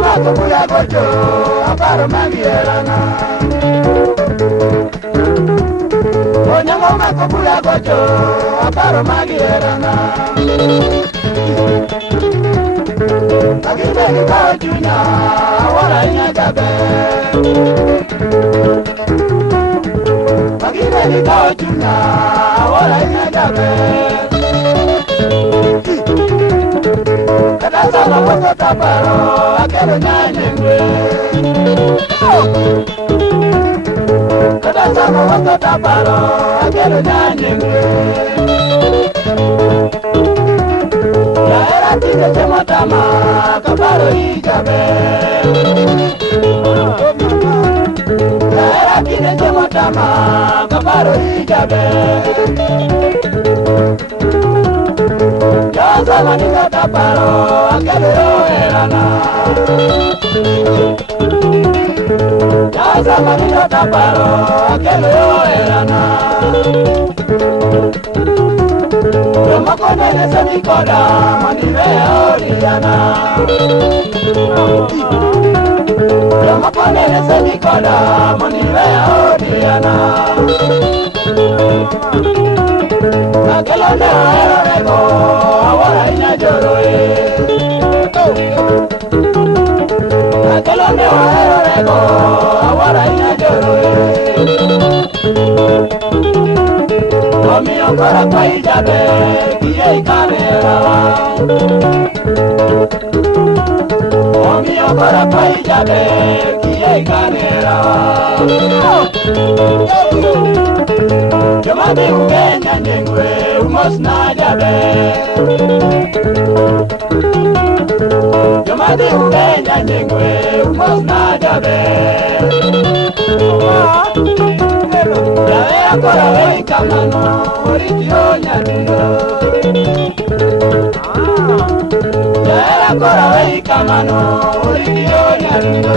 mago buya gocho aparo magierana Onyango mago buya gocho aparo magierana Agime gitawo chunya awara inya jabe Agime gitawo chunya awara inya jabe Kada sama wako taparo akero nyanyengwe Kada sama wako taparo akero nyanyengwe Ya era tine chemo tama kaparo ijabe Ya era tine chemo tama kaparo ijabe Sama ni kata paro akelo erana Ya sama ni kata paro akelo erana Yo makone nese mi koda manive oriana Yo makone nese mi koda manive oriana Akelo ne erego awara inya joroe Akelo ne erego awara inya joroe Omi okora kwa ijabe kiye ikamera Omi okora kwa ijabe kiye ikamera Jomadi ugenya nyengwe umosna jabe Jomadi ugenya nyengwe umosna jabe Yawe akora wei kamano oritio nyadundo Yawe akora wei kamano oritio nyadundo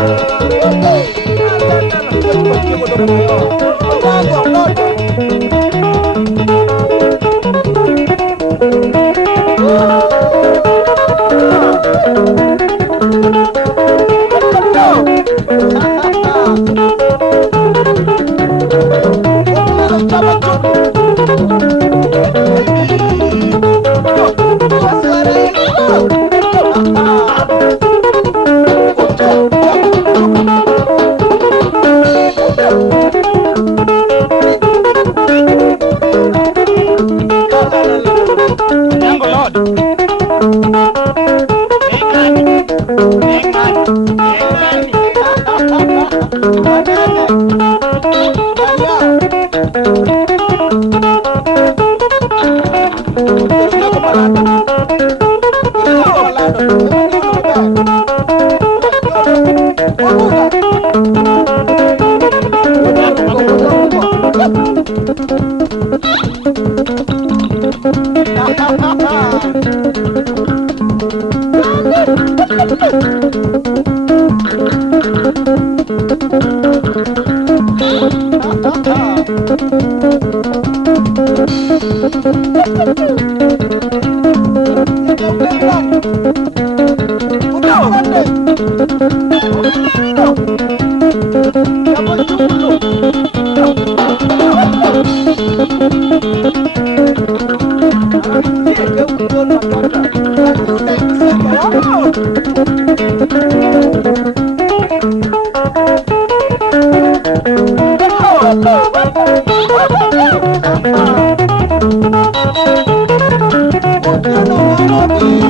Oh,